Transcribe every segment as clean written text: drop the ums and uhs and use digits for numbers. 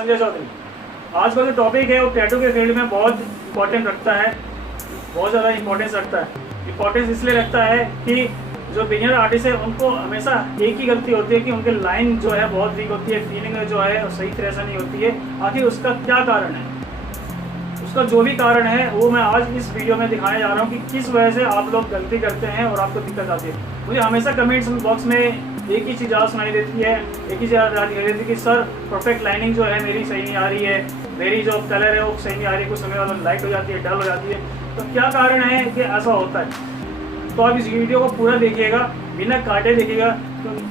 संजय चौधरी। आज का जो टॉपिक है वो टैटू के फील्ड में बहुत इंपॉर्टेंट रखता है, बहुत ज़्यादा इंपॉर्टेंस रखता है। इंपॉर्टेंस इसलिए रखता है कि जो बिगिनर आर्टिस्ट है उनको हमेशा एक ही गलती होती है कि उनकी लाइन जो है बहुत वीक होती है, फीलिंग जो है सही तरह से नहीं होती है। आखिर उसका क्या कारण है? उसका जो भी कारण है वो मैं आज इस वीडियो में दिखाने जा रहा हूँ कि किस वजह से आप लोग गलती करते हैं और आपको दिक्कत आती है। मुझे हमेशा कमेंट्स बॉक्स में एक ही चीज़ सुनाई देती है, एक ही चीज़ दिखाई देती है कि सर परफेक्ट लाइनिंग जो है मेरी सही नहीं आ रही है, मेरी जो कलर है वो सही नहीं आ रही है, कुछ समय बाद लाइट हो जाती है, डल हो जाती है। तो क्या कारण है कि ऐसा होता है? तो आप इस वीडियो को पूरा देखिएगा, बिना काटे देखिएगा,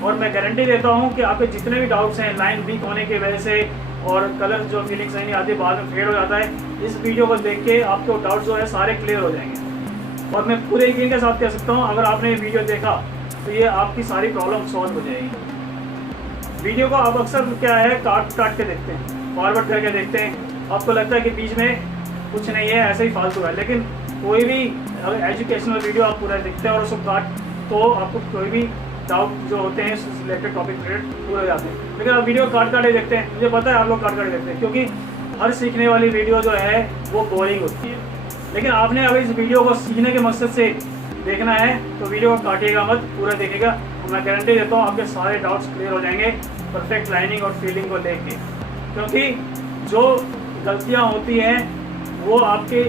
और मैं गारंटी देता हूँ कि आपके जितने भी डाउट्स हैं लाइन वीक होने की वजह से और कलर जो फीलिंग सही नहीं आती, बाद में फेड हो जाता है, इस वीडियो को देख के आपके डाउट्स जो है सारे क्लियर हो जाएंगे। और मैं पूरे यकीन के साथ कह सकता हूँ अगर आपने ये वीडियो देखा तो ये आपकी सारी प्रॉब्लम सॉल्व हो जाएगी। वीडियो को आप अक्सर क्या है काट के देखते हैं, फॉरवर्ड करके देखते हैं, आपको लगता है कि बीच में कुछ नहीं है, ऐसे ही फालतू है। लेकिन कोई भी अगर एजुकेशनल वीडियो आप पूरा देखते हैं और उसको काट, तो आपको कोई भी डाउट जो होते हैं रिलेटेड टॉपिक रिलेटेड पूरे हो जाते हैं। लेकिन आप वीडियो काट देखते हैं, मुझे पता है आप लोग काट देखते हैं, क्योंकि हर सीखने वाली वीडियो जो है वो बोरिंग होती है। लेकिन आपने अगर इस वीडियो को सीखने के मकसद से देखना है तो वीडियो को काटिएगा मत, पूरा देखिएगा। और मैं गारंटी देता हूँ आपके सारे डाउट्स क्लियर हो जाएंगे परफेक्ट लाइनिंग और फीलिंग को लेके, क्योंकि जो गलतियाँ होती हैं वो आपके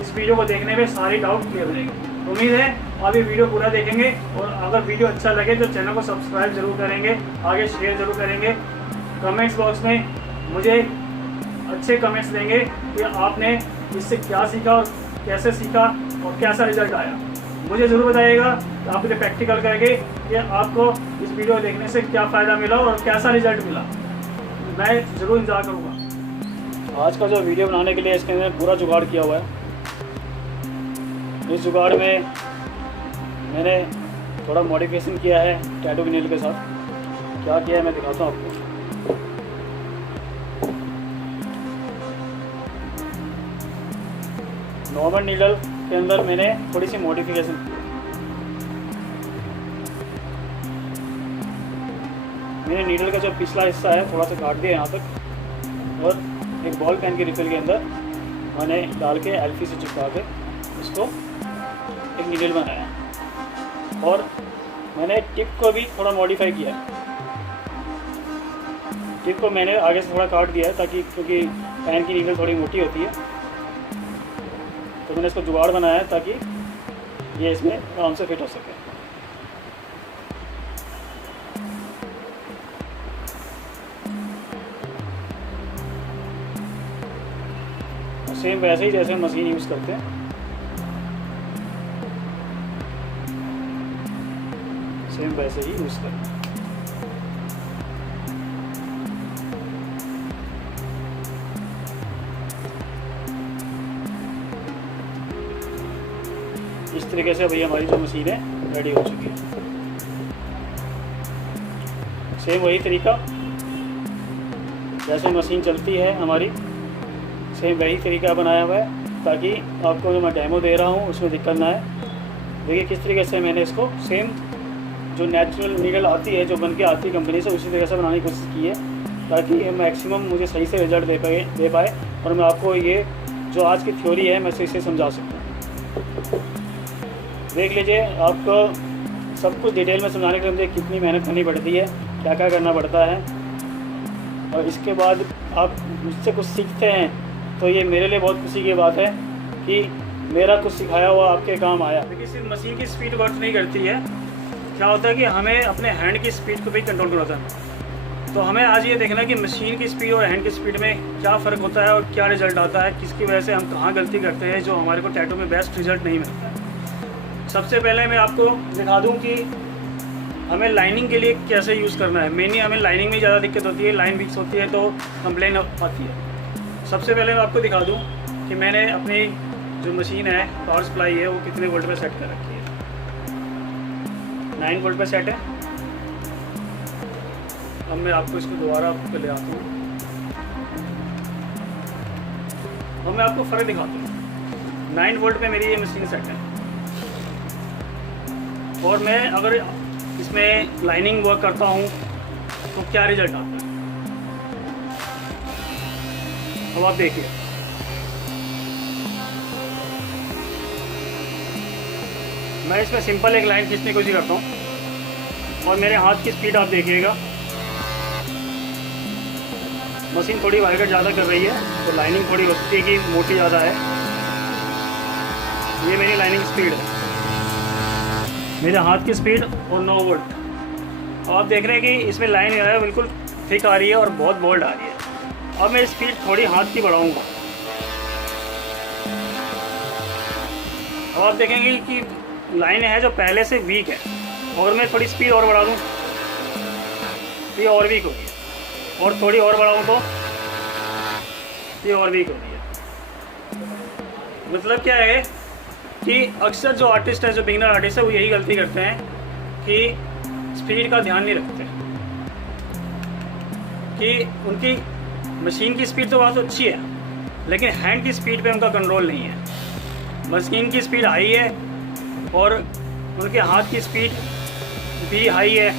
इस वीडियो को देखने में सारी डाउट क्लियर हो जाएंगे। उम्मीद है आप ये वीडियो पूरा देखेंगे, और अगर वीडियो अच्छा लगे तो चैनल को सब्सक्राइब जरूर करेंगे, आगे शेयर जरूर करेंगे। कमेंट्स बॉक्स में मुझे अच्छे कमेंट्स देंगे कि आपने इससे क्या सीखा और कैसे सीखा और कैसा रिजल्ट आया। मुझे ज़रूर बताइएगा आप इसे प्रैक्टिकल करके कि आपको इस वीडियो देखने से क्या फ़ायदा मिला और कैसा रिजल्ट मिला। मैं ज़रूर इंतज़ार करूँगा। आज का जो वीडियो बनाने के लिए इसके अंदर पूरा जुगाड़ किया हुआ है। इस जुगाड़ में मैंने थोड़ा मॉडिफिकेशन किया है टैटू की नील के साथ। क्या किया है मैं दिखाता हूँ आपको। नॉर्मल नीडल के अंदर मैंने थोड़ी सी मॉडिफिकेशन की। मैंने नीडल का जो पिछला हिस्सा है थोड़ा सा काट दिया यहाँ तक, और एक बॉल पेन की रिफिल के अंदर मैंने डाल के एल्फी से चिपका के इसको एक नीडल बनाया। और मैंने टिप को भी थोड़ा मॉडिफाई किया। टिप को मैंने आगे से थोड़ा काट दिया है ताकि, क्योंकि पेन की नीडल थोड़ी मोटी होती है, तो मैंने इसको जुगाड़ बनाया है ताकि ये इसमें आराम से फिट हो सके। सेम वैसे ही जैसे मशीन यूज़ करते हैं, सेम वैसे ही यूज़ करें। इस तरीके से अभी हमारी जो मशीन है रेडी हो चुकी है। सेम वही तरीका जैसे मशीन चलती है हमारी, सेम वही तरीका बनाया हुआ है ताकि आपको जो मैं डेमो दे रहा हूँ उसमें दिक्कत ना आए। देखिए किस तरीके से मैंने इसको सेम जो नेचुरल नीडल आती है, जो बन के आती है कंपनी से, उसी तरीके से बनाने की कोशिश की है ताकि मैक्सिमम मुझे सही से रिजल्ट दे पाए और मैं आपको ये जो आज की थ्योरी है मैं सही से समझा सकूँ। देख लीजिए, आपको सब कुछ डिटेल में समझाने के लिए मुझे कितनी मेहनत करनी पड़ती है, क्या क्या करना पड़ता है, और इसके बाद आप मुझसे कुछ सीखते हैं तो ये मेरे लिए बहुत खुशी की बात है कि मेरा कुछ सिखाया हुआ आपके काम आया। देखिए सिर्फ मशीन की स्पीड वर्क नहीं करती है, क्या होता है कि हमें अपने हैंड की स्पीड को भी कंट्रोल करना होता है। तो हमें आज ये देखना है कि मशीन की स्पीड और हैंड की स्पीड में क्या फ़र्क होता है और क्या रिज़ल्ट आता है, किसकी वजह से हम कहाँ गलती करते हैं जो हमारे को टैटू में बेस्ट रिज़ल्ट नहीं मिलता है। सबसे पहले मैं आपको दिखा दूँ कि हमें लाइनिंग के लिए कैसे यूज़ करना है। मेनली हमें लाइनिंग में ज़्यादा दिक्कत होती है, लाइन वीक्स होती है तो कंप्लेन आती है। सबसे पहले मैं आपको दिखा दूँ कि मैंने अपनी जो मशीन है पावर सप्लाई है वो कितने वोल्ट पे सेट कर रखी है। 9 वोल्ट पे सेट है। अब मैं आपको इसको दोबारा ले आता हूँ। अब मैं आपको फ़र्क दिखाता हूँ। 9 वोल्ट पे मेरी ये मशीन सेट है, और मैं अगर इसमें लाइनिंग वर्क करता हूँ तो क्या रिजल्ट आता है। अब आप देखिए, मैं इसमें सिंपल एक लाइन खींचने की कोशिश करता हूँ और मेरे हाथ की स्पीड आप देखिएगा। मशीन थोड़ी वाइब्रेट ज़्यादा कर रही है तो लाइनिंग थोड़ी हो सकती है कि मोटी ज़्यादा है। ये मेरी लाइनिंग स्पीड है, मेरे हाथ की स्पीड और 9 वोल्ट। अब आप देख रहे हैं कि इसमें लाइन जो है बिल्कुल थिक आ रही है और बहुत बोल्ड आ रही है। अब मैं स्पीड थोड़ी हाथ की बढ़ाऊँगा। अब आप देखेंगे कि लाइन है जो पहले से वीक है, और मैं थोड़ी स्पीड और बढ़ा दूँ तो ये और वीक होगी, और थोड़ी और बढ़ाऊँ तो ये और वीक होगी। मतलब क्या है कि अक्सर जो आर्टिस्ट है, जो बिगिनर आर्टिस्ट है, वो यही गलती करते हैं कि स्पीड का ध्यान नहीं रखते, कि उनकी मशीन की स्पीड तो बहुत अच्छी है लेकिन हैंड की स्पीड पे उनका कंट्रोल नहीं है। मशीन की स्पीड हाई है और उनके हाथ की स्पीड भी हाई है,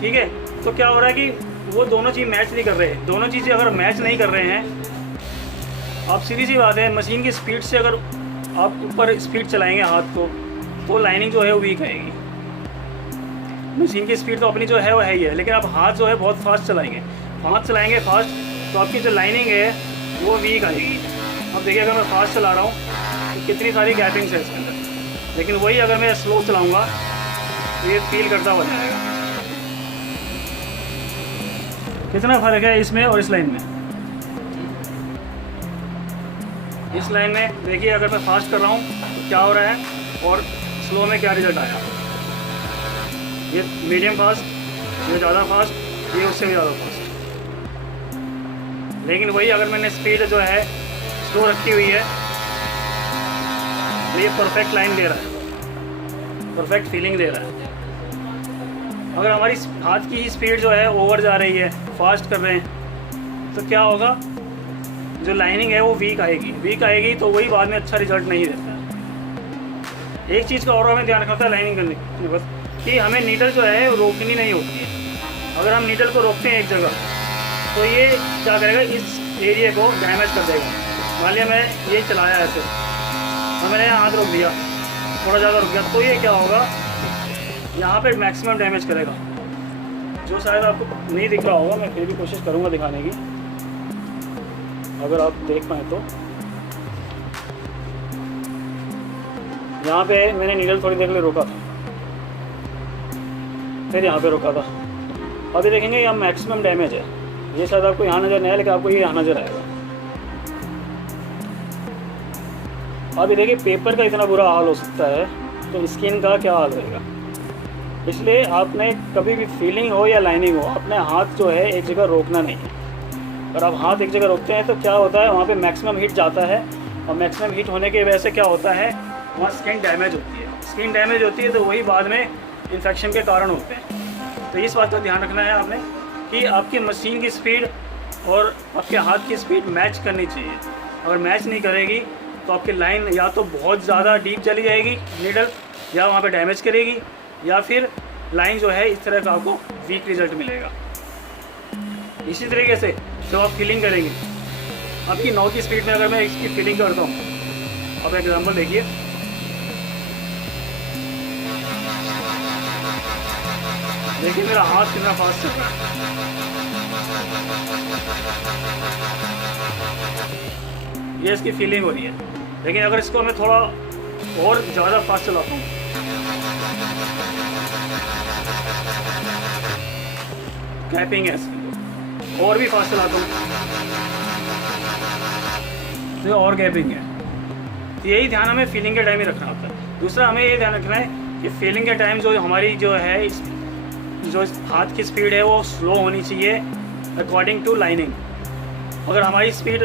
ठीक है। तो क्या हो रहा है कि वो दोनों चीज़ मैच नहीं कर रहे। दोनों चीज़ें अगर मैच नहीं कर रहे हैं, आप सीधी सी बात है, मशीन की स्पीड से अगर आप ऊपर स्पीड चलाएंगे हाथ को तो लाइनिंग जो है वो वीक आएगी। मशीन की स्पीड तो अपनी जो है वो है ही है, लेकिन आप हाथ जो है बहुत फास्ट चलाएंगे, फास्ट तो आपकी जो लाइनिंग है वो वीक आएगी। अब देखिए, अगर मैं फास्ट चला रहा हूँ तो कितनी सारी गैपिंग्स है इसके अंदर, लेकिन वही अगर मैं स्लो चलाऊँगा तो ये फील करता हो जाएगा। कितना फ़र्क है इसमें और इस लाइन में। इस लाइन में देखिए, अगर मैं फास्ट कर रहा हूँ तो क्या हो रहा है और स्लो में क्या रिजल्ट आया। ये मीडियम फास्ट, ये ज़्यादा फास्ट, ये उससे भी ज़्यादा फास्ट। लेकिन वही अगर मैंने स्पीड जो है स्लो रखी हुई है तो ये परफेक्ट लाइन दे रहा है, परफेक्ट फीलिंग दे रहा है। अगर हमारी हाथ की स्पीड जो है ओवर जा रही है, फास्ट कर रहे हैं, तो क्या होगा, जो लाइनिंग है वो वीक आएगी तो वही बाद में अच्छा रिजल्ट नहीं देता। एक चीज़ का और हमें ध्यान रखना होता है लाइनिंग करने में, बस कि हमें नीडल जो है रोकनी नहीं होती है। अगर हम नीडल को रोकते हैं एक जगह तो ये क्या करेगा, इस एरिया को डैमेज कर देगा। मान लिया मैं ये चलाया ऐसे और मैंने यहाँ हाथ रोक दिया, थोड़ा ज़्यादा रुक गया, तो ये क्या होगा, यहाँ पे मैक्सिमम डैमेज करेगा, जो शायद आपको नहीं दिख रहा होगा। मैं फिर भी कोशिश करूँगा दिखाने की, अगर आप देख पाएँ तो। यहाँ पे मैंने नीडल थोड़ी देर के लिए रोका था, फिर यहाँ पे रोका था। अभी देखेंगे यहाँ मैक्सिमम डैमेज है। ये शायद आपको यहाँ नज़र नहीं आया, लेकिन आपको ये यहाँ नज़र आएगा। अभी देखिए, पेपर का इतना बुरा हाल हो सकता है तो स्किन का क्या हाल होगा। इसलिए आपने कभी भी फीलिंग हो या लाइनिंग हो, अपने हाथ जो है एक जगह रोकना नहीं है। अगर आप हाथ एक जगह रोकते हैं तो क्या होता है, वहाँ पे मैक्सिमम हीट जाता है, और मैक्सिमम हीट होने की वजह से क्या होता है, वहाँ स्किन डैमेज होती है। स्किन डैमेज होती है तो वही बाद में इन्फेक्शन के कारण होते हैं। तो इस बात का ध्यान रखना है आपने कि आपकी मशीन की स्पीड और आपके हाथ की स्पीड मैच करनी चाहिए। अगर मैच नहीं करेगी तो आपकी लाइन या तो बहुत ज़्यादा डीप चली जाएगी नीडल, या वहाँ पे डैमेज करेगी, या फिर लाइन जो है इस तरह का आपको वीक रिजल्ट मिलेगा। इसी तरीके से जब आप फीलिंग करेंगे, आपकी 9 की स्पीड में अगर मैं इसकी फीलिंग करता हूँ, अब एग्जांपल देखिए, देखिए मेरा हाथ कितना फास्ट चल रहा है। ये इसकी फीलिंग हो रही है। लेकिन अगर इसको मैं थोड़ा और ज़्यादा फास्ट चलाता हूँ, कैपिंग है इसकी, और भी फास्ट चलाता हूँ तो और कैपिंग है। तो यही ध्यान हमें फीलिंग के टाइम ही रखना होता है। दूसरा हमें ये ध्यान रखना है कि फीलिंग के टाइम जो हमारी जो है जो हाथ की स्पीड है वो स्लो होनी चाहिए अकॉर्डिंग टू लाइनिंग। अगर हमारी स्पीड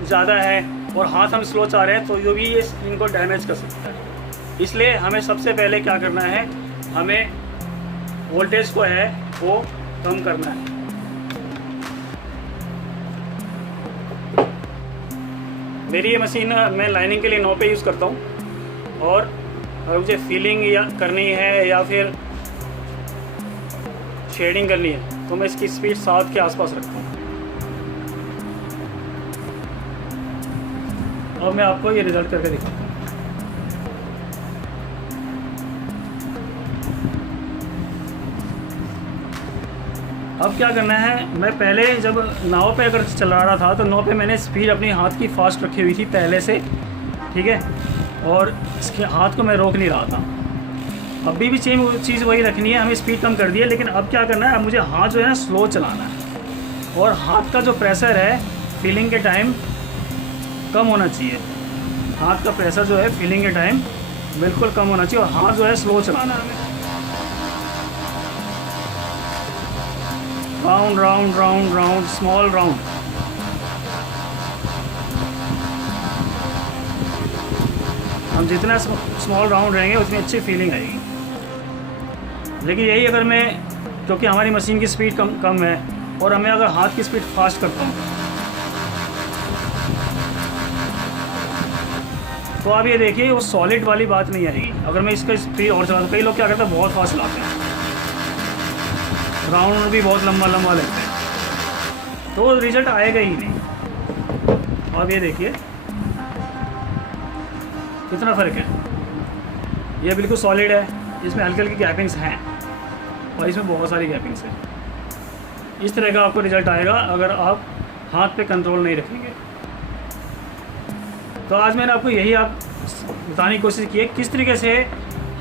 ज़्यादा है और हाथ हम स्लो चाह रहे हैं तो जो भी ये स्किन को डैमेज कर सकता है। इसलिए हमें सबसे पहले क्या करना है, हमें वोल्टेज को है वो कम करना है। मेरी ये मशीन मैं लाइनिंग के लिए 9 पे यूज़ करता हूँ, और अगर मुझे फीलिंग या करनी है या फिर शेडिंग करनी है तो मैं इसकी स्पीड 7 के आसपास रखता हूँ। और मैं आपको ये रिज़ल्ट करके दिखाता हूँ। अब क्या करना है, मैं पहले जब नाव पे अगर चला रहा था तो नाव पे मैंने स्पीड अपनी हाथ की फास्ट रखी हुई थी पहले से, ठीक है, और इसके हाथ को मैं रोक नहीं रहा था। अभी भी सेम चीज़ वही रखनी है, हमें स्पीड कम कर दी है, लेकिन अब क्या करना है, अब मुझे हाथ जो है ना स्लो चलाना है और हाथ का जो प्रेशर है फीलिंग के टाइम कम होना चाहिए। हाथ का प्रेशर जो है फीलिंग के टाइम बिल्कुल कम होना चाहिए और हाथ जो है स्लो चलाना है हमें। Round round round round, small round. हम जितना स्मॉल राउंड रहेंगे उतनी अच्छी फीलिंग आएगी। लेकिन यही अगर मैं, क्योंकि हमारी मशीन की स्पीड कम है और हमें अगर हाथ की स्पीड फास्ट करता हूँ तो आप ये देखिए वो सॉलिड वाली बात नहीं आएगी। अगर मैं इसका स्पीड और चलाता हूँ, कई लोग क्या करते हैं बहुत फास्ट चलाते हैं, राउंड भी बहुत लंबा लंबा लेते हैं, तो रिजल्ट आएगा ही नहीं। अब ये देखिए कितना फ़र्क है। ये बिल्कुल सॉलिड है, इसमें हल्की हल्की गैपिंग्स हैं और इसमें बहुत सारी गैपिंग्स हैं। इस तरह का आपको रिज़ल्ट आएगा अगर आप हाथ पे कंट्रोल नहीं रखेंगे। तो आज मैंने आपको यही बताने की कोशिश की है किस तरीके से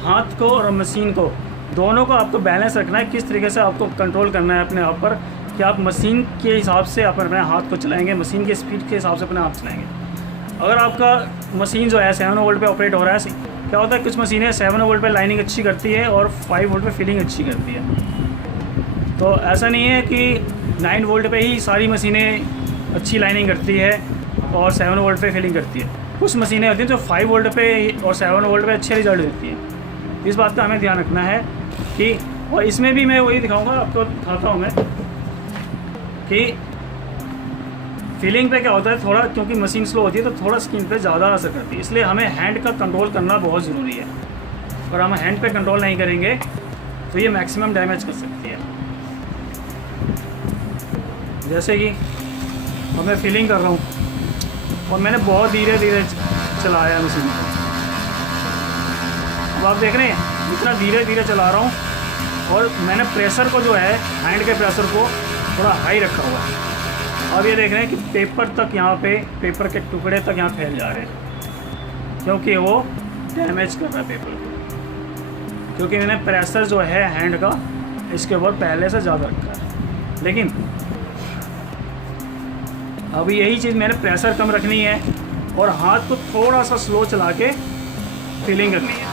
हाथ को और मशीन को दोनों को आपको बैलेंस रखना है, किस तरीके से आपको कंट्रोल करना है अपने आप पर कि आप मशीन के हिसाब से अपने हाथ को चलाएंगे, मशीन के स्पीड के हिसाब से अपने आप चलाएंगे। अगर आपका मशीन जो है 7 वोल्ट पे ऑपरेट हो रहा है, क्या होता है कुछ मशीनें 7 वोल्ट पे लाइनिंग अच्छी करती है और 5 वोल्ट पे फीलिंग अच्छी करती है। तो ऐसा नहीं है कि 9 वोल्ट पे ही सारी मशीनें अच्छी लाइनिंग करती है और 7 वोल्ट पे फीलिंग करती है। कुछ मशीनें होती हैं जो 5 वोल्ट पे और 7 वोल्ट पे अच्छे रिजल्ट देती हैं। इस बात का हमें ध्यान रखना है कि, और इसमें भी मैं वही दिखाऊंगा आपको, दिखाता हूँ मैं कि फीलिंग पे क्या होता है थोड़ा, क्योंकि मशीन स्लो होती है तो थोड़ा स्किन पे ज़्यादा असर करती है, इसलिए हमें हैंड का कंट्रोल करना बहुत ज़रूरी है। अगर हम हैंड पे कंट्रोल नहीं करेंगे तो ये मैक्सिमम डैमेज कर सकती है। जैसे कि अब मैं फीलिंग कर रहा हूँ और मैंने बहुत धीरे धीरे चलाया मशीन को। अब आप देख रहे हैं इतना धीरे धीरे चला रहा हूँ और मैंने प्रेशर को जो है हैंड के प्रेशर को थोड़ा हाई रखा हुआ है। अब ये देख रहे हैं कि पेपर तक यहाँ पे, पेपर के टुकड़े तक यहाँ फैल जा रहे हैं क्योंकि वो डैमेज कर रहा है पेपर को, क्योंकि मैंने प्रेशर जो है हैंड का इसके ऊपर पहले से ज़्यादा रखा है। लेकिन अब यही चीज़ मैंने प्रेशर कम रखनी है और हाथ को थोड़ा सा स्लो चला के फीलिंग करनी है,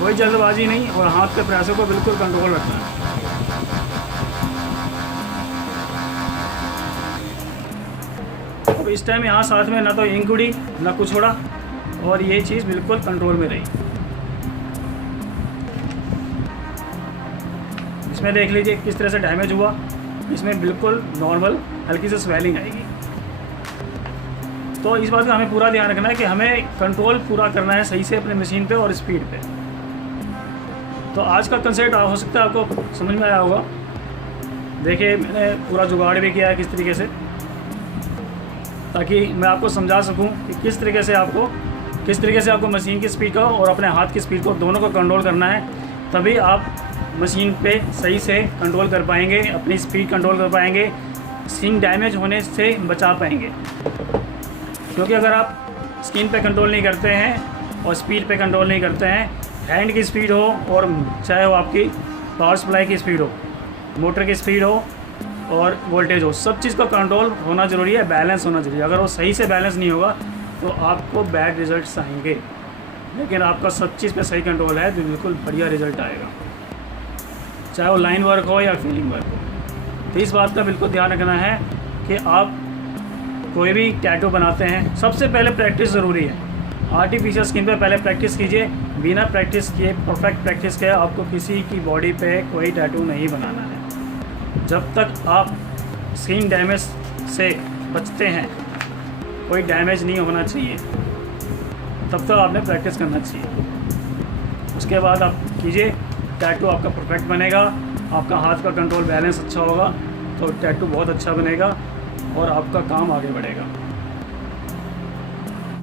कोई जल्दबाजी नहीं, और हाथ के प्रेशर को बिल्कुल कंट्रोल रखना है। अब इस टाइम यहाँ साथ में ना तो इंक उड़ी ना कुछ उड़ा और ये चीज़ बिल्कुल कंट्रोल में रही। इसमें देख लीजिए किस तरह से डैमेज हुआ, इसमें बिल्कुल नॉर्मल हल्की से स्वेलिंग आएगी। तो इस बात का हमें पूरा ध्यान रखना है कि हमें कंट्रोल पूरा करना है सही से अपने मशीन पे और स्पीड पे। तो आज का कंसेप्ट हो सकता है आपको समझ में आया होगा। देखिए मैंने पूरा जुगाड़ भी किया है किस तरीके से, ताकि मैं आपको समझा सकूं कि किस तरीके से आपको मशीन की स्पीड को और अपने हाथ की स्पीड को दोनों को कंट्रोल करना है। तभी आप मशीन पे सही से कंट्रोल कर पाएंगे, अपनी स्पीड कंट्रोल कर पाएंगे, स्किन डैमेज होने से बचा पाएंगे। क्योंकि अगर आप स्किन पे कंट्रोल नहीं करते हैं और स्पीड पे कंट्रोल नहीं करते हैं, हैंड की स्पीड हो और चाहे वो आपकी पावर सप्लाई की स्पीड हो, मोटर की स्पीड हो और वोल्टेज हो, सब चीज़ का कंट्रोल होना ज़रूरी है, बैलेंस होना ज़रूरी है। अगर वो सही से बैलेंस नहीं होगा तो आपको बैड रिजल्ट्स आएंगे। लेकिन आपका सब चीज़ पे सही कंट्रोल है तो बिल्कुल बढ़िया रिजल्ट आएगा, चाहे वो लाइन वर्क हो या फीलिंग वर्क हो। तो इस बात का बिल्कुल ध्यान रखना है कि आप कोई भी टैटू बनाते हैं, सबसे पहले प्रैक्टिस ज़रूरी है। आर्टिफिशियल स्किन पे पहले प्रैक्टिस कीजिए, बिना प्रैक्टिस किए, परफेक्ट प्रैक्टिस के आपको किसी की बॉडी पे कोई टैटू नहीं बनाना है। जब तक आप स्किन डैमेज से बचते हैं, कोई डैमेज नहीं होना चाहिए, तब तक आपने प्रैक्टिस करना चाहिए। उसके बाद आप कीजिए, टैटू आपका परफेक्ट बनेगा, आपका हाथ का कंट्रोल बैलेंस अच्छा होगा तो टैटू बहुत अच्छा बनेगा और आपका काम आगे बढ़ेगा।